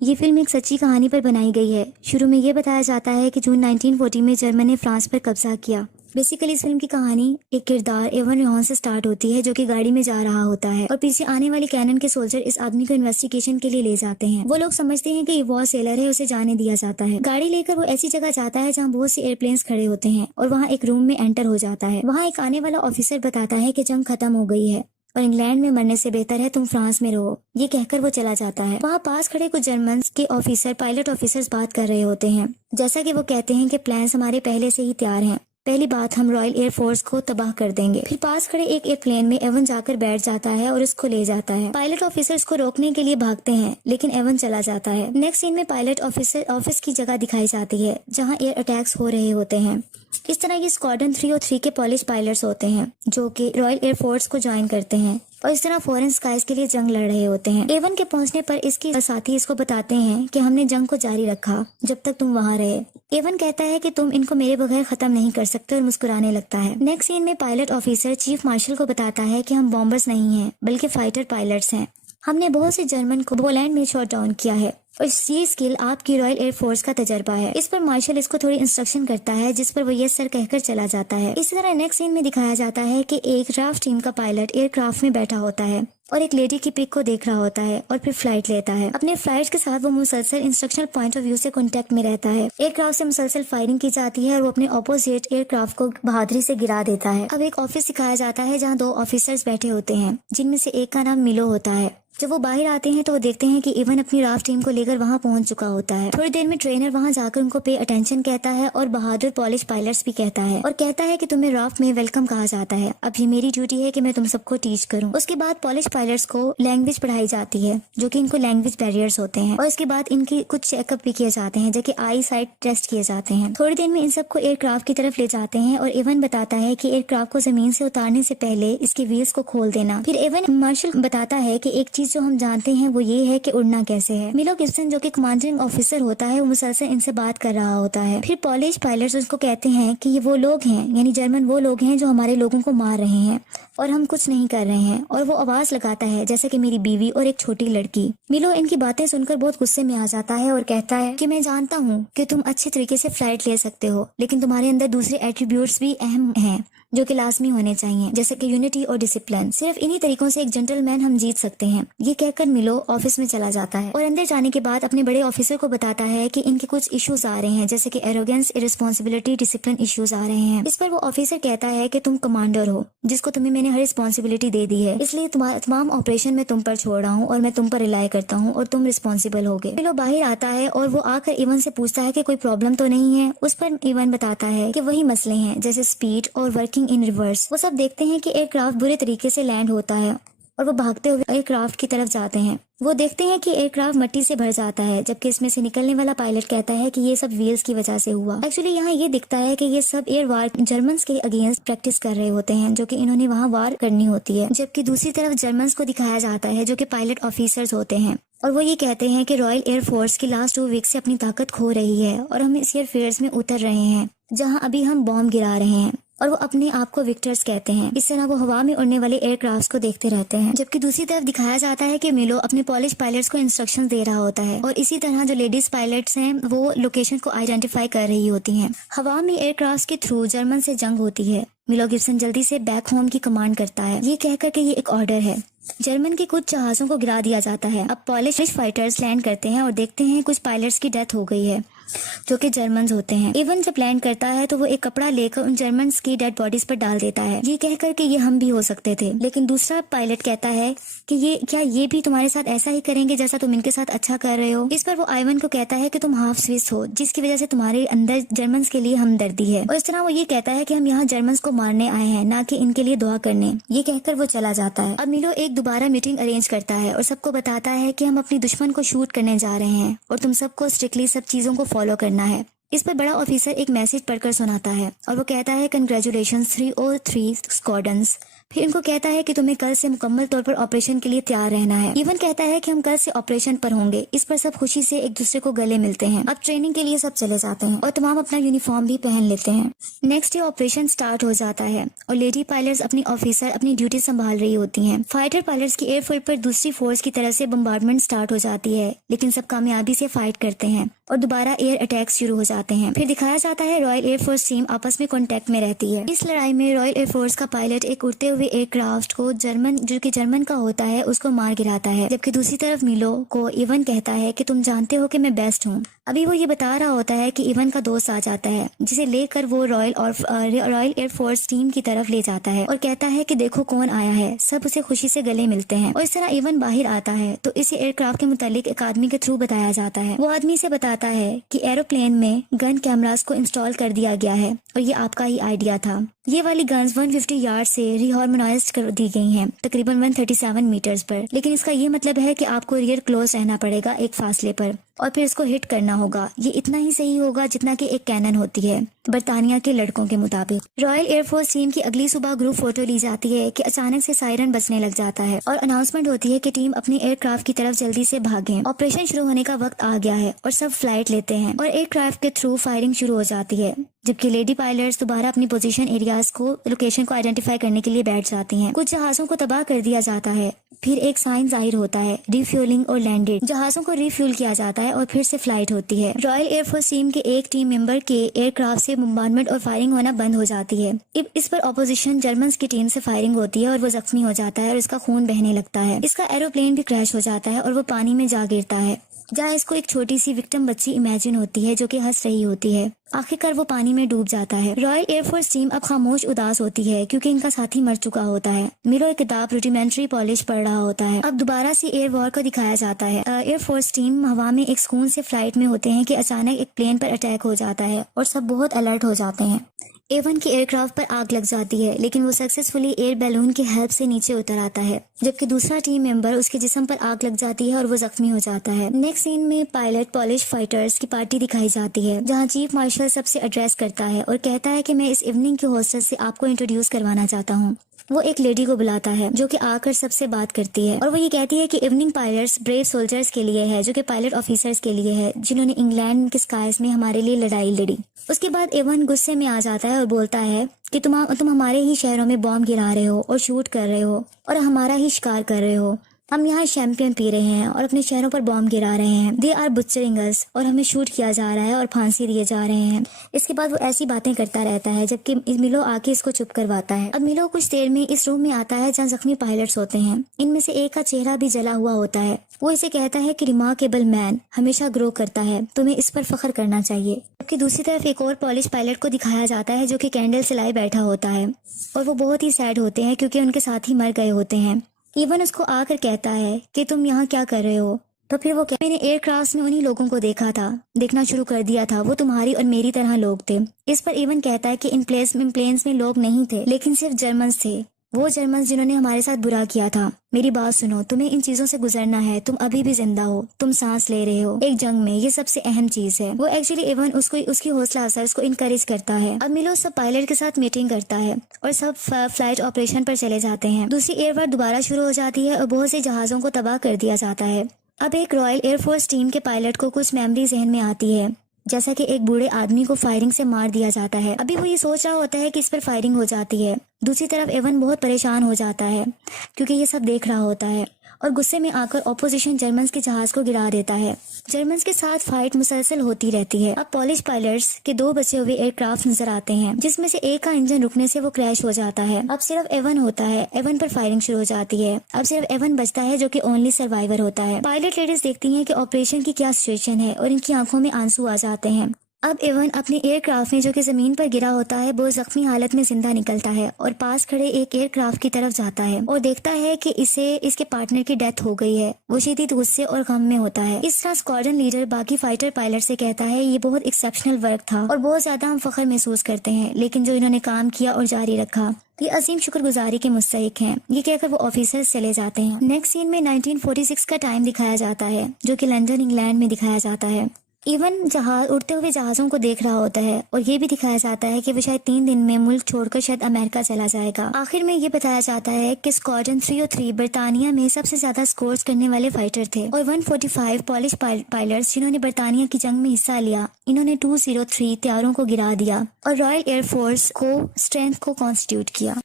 ये फिल्म एक सच्ची कहानी पर बनाई गई है। शुरू में ये बताया जाता है कि जून 1940 में जर्मन ने फ्रांस पर कब्जा किया। बेसिकली इस फिल्म की कहानी एक किरदार एवन रेहॉन से स्टार्ट होती है, जो कि गाड़ी में जा रहा होता है और पीछे आने वाले कैनन के सोल्जर इस आदमी को इन्वेस्टिगेशन के लिए ले जाते हैं। वो लोग समझते हैं कि ये वॉर सेलर है, उसे जाने दिया जाता है। गाड़ी लेकर वो ऐसी जगह जाता है जहाँ बहुत सी एयरप्लेन्स खड़े होते हैं और वहाँ एक रूम में एंटर हो जाता है। वहाँ एक आने वाला ऑफिसर बताता है कि जंग खत्म हो गई है और इंग्लैंड में मरने से बेहतर है तुम फ्रांस में रहो। ये कहकर वो चला जाता है। वहाँ पास खड़े कुछ जर्मन के ऑफिसर पायलट ऑफिसर्स बात कर रहे होते हैं। जैसा कि वो कहते हैं कि प्लान्स हमारे पहले से ही तैयार हैं। पहली बात, हम रॉयल एयरफोर्स को तबाह कर देंगे। फिर पास खड़े एक एयरप्लेन में एवन जाकर बैठ जाता है और उसको ले जाता है। पायलट ऑफिसर्स को रोकने के लिए भागते हैं, लेकिन एवन चला जाता है। नेक्स्ट सीन में पायलट ऑफिसर ऑफिस की जगह दिखाई जाती है जहां एयर अटैक्स हो रहे होते हैं। इस तरह ये स्क्वाड्रन 3 और 3 के पॉलिश पायलट्स होते हैं जो कि रॉयल एयरफोर्स को ज्वाइन करते हैं और इस तरह फॉरेन स्काइज के लिए जंग लड़ रहे होते हैं। एवन के पहुंचने पर इसके साथी इसको बताते हैं कि हमने जंग को जारी रखा जब तक तुम वहां रहे। एवन कहता है कि तुम इनको मेरे बगैर खत्म नहीं कर सकते और मुस्कुराने लगता है। नेक्स्ट सीन में पायलट ऑफिसर चीफ मार्शल को बताता है कि हम बॉम्बर्स नहीं हैं बल्कि फाइटर पायलट्स हैं। हमने बहुत से जर्मन को पोलैंड में शॉट डाउन किया है और ये स्किल आपकी रॉयल एयरफोर्स का तजर्बा है। इस पर मार्शल इसको थोड़ी इंस्ट्रक्शन करता है, जिस पर वो यस सर कहकर चला जाता है। इसी तरह नेक्स्ट सीन में दिखाया जाता है कि एक राफ्ट टीम का पायलट एयरक्राफ्ट में बैठा होता है और एक लेडी की पिक को देख रहा होता है और फिर फ्लाइट लेता है। अपने फ्लाइट के साथ वो मुसलसल इंस्ट्रक्शनल पॉइंट ऑफ व्यू से कांटेक्ट में रहता है। एयरक्राफ्ट से मुसलसल फायरिंग की जाती है और वो अपने ऑपोजिट एयरक्राफ्ट को बहादुरी से गिरा देता है। अब एक ऑफिस दिखाया जाता है जहाँ 2 ऑफिसर्स बैठे होते हैं, जिनमें से एक का नाम मिलो होता है। जब वो बाहर आते हैं तो वो देखते हैं कि इवन अपनी राफ्ट टीम को लेकर वहां पहुंच चुका होता है। थोड़ी देर में ट्रेनर वहां जाकर उनको पे अटेंशन कहता है और बहादुर पॉलिश पायलट्स भी कहता है और कहता है कि तुम्हें राफ्ट में वेलकम कहा जाता है। अब ये मेरी ड्यूटी है कि मैं तुम सबको टीच करूं। उसके बाद पॉलिश पायलट्स को लैंग्वेज पढ़ाई जाती है, जो कि इनको लैंग्वेज बैरियर्स होते हैं, और इसके बाद इनकी कुछ चेकअप भी किए जाते हैं, जो कि आई साइट टेस्ट किए जाते हैं। थोड़ी देर में इन सबको एयरक्राफ्ट की तरफ ले जाते हैं और एवन बताता है कि एयरक्राफ्ट को जमीन से उतारने से पहले इसके व्हील्स को खोल देना। फिर एवन मार्शल बताता है कि एक चीज जो हम जानते हैं वो ये है कि उड़ना कैसे है। मिलो गिब्सन जो कि कमांडिंग ऑफिसर होता है, वो मुसलसल इनसे बात कर रहा होता है। फिर पॉलिश पायलट्स उसको कहते हैं कि ये वो लोग हैं, यानी जर्मन वो लोग हैं जो हमारे लोगों को मार रहे हैं और हम कुछ नहीं कर रहे हैं। और वो आवाज लगाता है जैसे कि मेरी बीवी और एक छोटी लड़की। मिलो इनकी बातें सुनकर बहुत गुस्से में आ जाता है और कहता है कि मैं जानता हूँ कि तुम अच्छे तरीके से फ्लाइट ले सकते हो, लेकिन तुम्हारे अंदर दूसरे एट्रीब्यूट्स भी अहम हैं जो कि लाजमी होने चाहिए, जैसे कि यूनिटी और डिसिप्लिन। सिर्फ इन्हीं तरीकों से एक जेंटलमैन हम जीत सकते हैं। ये कहकर मिलो ऑफिस में चला जाता है और अंदर जाने के बाद अपने बड़े ऑफिसर को बताता है कि इनके कुछ इश्यूज आ रहे हैं, जैसे कि एरोगेंस, इररिस्पॉन्सिबिलिटी, डिसिप्लिन इश्यूज आ रहे हैं। इस पर वो ऑफिसर कहता है कि तुम कमांडर हो, जिसको तुम्हें मैंने हर रिस्पॉन्सिबिलिटी दे दी है, इसलिए तमाम ऑपरेशन में तुम पर छोड़ रहा हूँ और मैं तुम पर रिलाई करता हूँ और तुम रिस्पॉन्सिबल होगे। मिलो बाहर आता है और वो आकर इवन से पूछता है कि कोई प्रॉब्लम तो नहीं है। उस पर इवन बताता है कि वही मसले हैं, जैसे स्पीड और वर्किंग इन रिवर्स। वो सब देखते हैं कि एयरक्राफ्ट बुरे तरीके से लैंड होता है और वो भागते हुए एयरक्राफ्ट की तरफ जाते हैं। वो देखते हैं कि एयरक्राफ्ट मिट्टी से भर जाता है, जबकि इसमें से निकलने वाला पायलट कहता है कि ये सब व्हील्स की वजह से हुआ। एक्चुअली यहाँ ये दिखता है कि ये सब एयर वार जर्मन्स के अगेंस्ट प्रैक्टिस कर रहे होते हैं, जो कि इन्होंने वहाँ वार करनी होती है। जबकि दूसरी तरफ जर्मन्स को दिखाया जाता है जो कि पायलट ऑफिसर्स होते हैं और वो ये कहते हैं कि रॉयल एयरफोर्स की लास्ट 2 वीक से अपनी ताकत खो रही है और हम इस एयरफील्ड्स में उतर रहे हैं जहाँ अभी हम बॉम्ब गिरा रहे हैं, और वो अपने आप को विक्टर्स कहते हैं। इस तरह वो हवा में उड़ने वाले एयरक्राफ्ट को देखते रहते हैं। जबकि दूसरी तरफ दिखाया जाता है कि मिलो अपने पॉलिश पायलट्स को इंस्ट्रक्शन दे रहा होता है और इसी तरह जो लेडीज पायलट्स हैं वो लोकेशन को आइडेंटिफाई कर रही होती हैं। हवा में एयरक्राफ्ट के थ्रू जर्मन से जंग होती है। मिलो गिब्सन जल्दी से बैक होम की कमांड करता है, ये कहकर के ये एक ऑर्डर है। जर्मन के कुछ जहाजों को गिरा दिया जाता है। अब पॉलिश फाइटर्स लैंड करते हैं और देखते हैं कुछ पायलट्स की डेथ हो गई है, जो कि जर्मन्स होते हैं। इवन जब लैंड करता है तो वो एक कपड़ा लेकर उन जर्मन्स की डेड बॉडीज पर डाल देता है, ये कहकर कि ये हम भी हो सकते थे। लेकिन दूसरा पायलट कहता है कि ये भी तुम्हारे साथ ऐसा ही करेंगे जैसा तुम इनके साथ अच्छा कर रहे हो। इस पर वो आइवन को कहता है कि तुम हाफ स्विस हो, जिसकी वजह से तुम्हारे अंदर जर्मन्स के लिए हमदर्दी है। और इस तरह वो ये कहता है कि हम यहाँ जर्मन्स को मारने आए हैं, ना कि इनके लिए दुआ करने। ये कहकर वो चला जाता है। अब मिलो एक दोबारा मीटिंग अरेंज करता है और सबको बताता है कि हम अपने दुश्मन को शूट करने जा रहे हैं और तुम सबको स्ट्रिक्टली सब चीजों को फॉलो करना है। इस पर बड़ा ऑफिसर एक मैसेज पढ़कर सुनाता है और वो कहता है कंग्रेचुलेशंस 303 स्क्वाड्रंस, फिर उनको कहता है कि तुम्हें कल से मुकम्मल तौर पर ऑपरेशन के लिए तैयार रहना है। इवन कहता है कि हम कल से ऑपरेशन पर होंगे। इस पर सब खुशी से एक दूसरे को गले मिलते हैं। अब ट्रेनिंग के लिए सब चले जाते हैं और तमाम अपना यूनिफॉर्म भी पहन लेते हैं। नेक्स्ट डे ऑपरेशन स्टार्ट हो जाता है और लेडी पायलट्स अपनी ऑफिसर अपनी ड्यूटी संभाल रही होती हैं। फाइटर पायलट्स की एयरफील्ड पर दूसरी फोर्स की तरफ से बम्बार्डमेंट स्टार्ट हो जाती है, लेकिन सब कामयाबी से फाइट करते हैं और दोबारा एयर अटैक शुरू हो जाते हैं। फिर दिखाया जाता है रॉयल एयरफोर्स टीम आपस में कांटेक्ट में रहती है। इस लड़ाई में रॉयल एयरफोर्स का पायलट एक उड़ते हुए एयरक्राफ्ट को जो कि जर्मन का होता है उसको मार गिराता है, जबकि दूसरी तरफ मिलो को इवन कहता है कि तुम जानते हो कि मैं बेस्ट हूँ। अभी वो ये बता रहा होता है कि इवन का दोस्त आ जाता है, जिसे लेकर वो रॉयल एयरफोर्स टीम की तरफ ले जाता है और कहता है कि देखो कौन आया है। सब उसे खुशी से गले मिलते हैं और इस तरह इवन बाहर आता है तो इसे एयरक्राफ्ट के मुतालिक एक आदमी के थ्रू बताया जाता है। वो आदमी से बताता है कि एरोप्लेन में गन कैमरास को इंस्टॉल कर दिया गया है और ये आपका ही आइडिया था। ये वाली गन्स 150 यार्ड से रिहार्मोनाइज्ड कर दी गई हैं, तकरीबन 137 मीटर्स पर, लेकिन इसका ये मतलब है कि आपको रियर क्लोज रहना पड़ेगा एक फासले पर और फिर इसको हिट करना होगा। ये इतना ही सही होगा जितना कि एक कैनन होती है बरतानिया के लड़कों के मुताबिक। रॉयल एयरफोर्स टीम की अगली सुबह ग्रुप फोटो ली जाती है कि अचानक से सायरन बजने लग जाता है और अनाउंसमेंट होती है कि टीम अपनी एयरक्राफ्ट की तरफ जल्दी से भागें। ऑपरेशन शुरू होने का वक्त आ गया है और सब फ्लाइट लेते हैं और एयरक्राफ्ट के थ्रू फायरिंग शुरू हो जाती है, जबकि लेडी पायलट्स दोबारा अपनी पोजीशन एरियाज को लोकेशन को आइडेंटिफाई करने के लिए बैठ जाती हैं। कुछ जहाजों को तबाह कर दिया जाता है। फिर एक साइन जाहिर होता है, रिफ्यूलिंग और लैंडेड। जहाजों को रिफ्यूल किया जाता है और फिर से फ्लाइट होती है। रॉयल एयरफोर्स टीम के एक टीम मेंबर के एयरक्राफ्ट से बम्बार्डमेंट और फायरिंग होना बंद हो जाती है। इस पर ऑपोजिशन जर्मन्स की टीम से फायरिंग होती है और वो जख्मी हो जाता है और इसका खून बहने लगता है। इसका एरोप्लेन भी क्रैश हो जाता है और वो पानी में जा गिरता है, जहाँ इसको एक छोटी सी विक्टिम बच्ची इमेजिन होती है जो कि हंस रही होती है। आखिरकार वो पानी में डूब जाता है। रॉयल एयरफोर्स टीम अब खामोश उदास होती है क्योंकि इनका साथी मर चुका होता है। मिलो एक किताब रूडिमेंट्री पॉलिश पढ़ रहा होता है। अब दोबारा से एयर वॉर को दिखाया जाता है। एयरफोर्स टीम हवा में एक सुकून से फ्लाइट में होते हैं कि अचानक एक प्लेन पर अटैक हो जाता है और सब बहुत अलर्ट हो जाते हैं। एवन की एयरक्राफ्ट पर आग लग जाती है, लेकिन वो सक्सेसफुली एयर बैलून की हेल्प से नीचे उतर आता है, जबकि दूसरा टीम मेंबर उसके जिस्म पर आग लग जाती है और वो जख्मी हो जाता है। नेक्स्ट सीन में पायलट पॉलिश फाइटर्स की पार्टी दिखाई जाती है, जहां चीफ मार्शल सबसे एड्रेस करता है और कहता है कि मैं इस इवनिंग के होस्टेस से आपको इंट्रोड्यूस करवाना चाहता हूँ। वो एक लेडी को बुलाता है जो कि आकर सबसे बात करती है और वो ये कहती है कि इवनिंग पायलट्स ब्रेव सोल्जर्स के लिए है, जो कि पायलट ऑफिसर्स के लिए है, जिन्होंने इंग्लैंड के स्काइज में हमारे लिए लड़ाई लड़ी। उसके बाद एवन गुस्से में आ जाता है और बोलता है कि तुम हमारे ही शहरों में बॉम्ब गिरा रहे हो और शूट कर रहे हो और हमारा ही शिकार कर रहे हो। हम यहाँ शैंपियन पी रहे हैं और अपने शहरों पर बॉम्ब गिरा रहे हैं। दे आर बुचरिंग अस, और हमें शूट किया जा रहा है और फांसी दिए जा रहे हैं। इसके बाद वो ऐसी बातें करता रहता है, जबकि मिलो आके इसको चुप करवाता है। अब मिलो कुछ देर में इस रूम में आता है जहाँ जख्मी पायलट्स होते हैं। इनमें से एक का चेहरा भी जला हुआ होता है। वो इसे कहता है कि रिमार्केबल मैन हमेशा ग्रो करता है, तुम्हें इस पर फख्र करना चाहिए। जबकि दूसरी तरफ एक और पॉलिश पायलट को दिखाया जाता है जो कि कैंडल सिलाए बैठा होता है और वो बहुत ही सैड होते हैं क्योंकि उनके साथी मर गए होते हैं। इवन उसको आकर कहता है कि तुम यहाँ क्या कर रहे हो। तो फिर वो मैंने एयरक्राफ्ट में उन्हीं लोगों को देखना शुरू कर दिया था, वो तुम्हारी और मेरी तरह लोग थे। इस पर इवन कहता है कि इन प्लेन्स में लोग नहीं थे, लेकिन सिर्फ जर्मन्स थे, वो जर्मन्स जिन्होंने हमारे साथ बुरा किया था। मेरी बात सुनो, तुम्हें इन चीजों से गुजरना है। तुम अभी भी जिंदा हो, तुम सांस ले रहे हो एक जंग में, ये सबसे अहम चीज है। वो एक्चुअली इवन उसकी हौसला अफजाई उसको इनकरेज करता है। अब मिलो सब पायलट के साथ मीटिंग करता है और सब फ्लाइट ऑपरेशन पर चले जाते हैं। दूसरी एयर वॉर दोबारा शुरू हो जाती है और बहुत से जहाजों को तबाह कर दिया जाता है। अब एक रॉयल एयरफोर्स टीम के पायलट को कुछ मेमोरी जहन में आती है, जैसा कि एक बूढ़े आदमी को फायरिंग से मार दिया जाता है। अभी वो ये सोच रहा होता है कि इस पर फायरिंग हो जाती है। दूसरी तरफ एवन बहुत परेशान हो जाता है क्योंकि ये सब देख रहा होता है और गुस्से में आकर ऑपोजिशन जर्मन्स के जहाज को गिरा देता है। जर्मन्स के साथ फाइट मुसलसल होती रहती है। अब पॉलिश पायलट्स के 2 बचे हुए एयरक्राफ्ट नजर आते हैं, जिसमें से एक का इंजन रुकने से वो क्रैश हो जाता है। अब सिर्फ एवन होता है, एवन पर फायरिंग शुरू हो जाती है। अब सिर्फ एवन बचता है जो कि ओनली सर्वाइवर होता है। पायलट लेडीज देखती हैं कि ऑपरेशन की क्या सिचुएशन है और इनकी आंखों में आंसू आ जाते हैं। अब एवन अपने एयरक्राफ्ट में जो कि जमीन पर गिरा होता है वो जख्मी हालत में जिंदा निकलता है और पास खड़े एक एयरक्राफ्ट की तरफ जाता है और देखता है कि इसके पार्टनर की डेथ हो गई है। वो शदीद गुस्से और गम में होता है। इस तरह स्क्वाड्रन लीडर बाकी फाइटर पायलट से कहता है ये बहुत एक्सेप्शनल वर्क था और बहुत ज्यादा हम फख्र महसूस करते हैं, लेकिन जो इन्होंने काम किया और जारी रखा ये अजीम शुक्रगुजारी के मुस्तहिक हैं। ये कहकर वो ऑफिसर्स चले जाते हैं। नेक्स्ट सीन में 1946 का टाइम दिखाया जाता है जो कि लंदन इंग्लैंड में दिखाया जाता है। इवन जहाज उड़ते हुए जहाजों को देख रहा होता है और ये भी दिखाया जाता है कि वो शायद 3 दिन में मुल्क छोड़कर शायद अमेरिका चला जाएगा। आखिर में ये बताया जाता है कि स्क्वाड्रन 303 बर्तानिया में सबसे ज्यादा स्कोर्स करने वाले फाइटर थे और 145 पॉलिश पायलट्स जिन्होंने बर्तानिया की जंग में हिस्सा लिया, इन्होंने 203 तैयारों को गिरा दिया और रॉयल एयरफोर्स को स्ट्रेंथ को कॉन्स्टिट्यूट किया।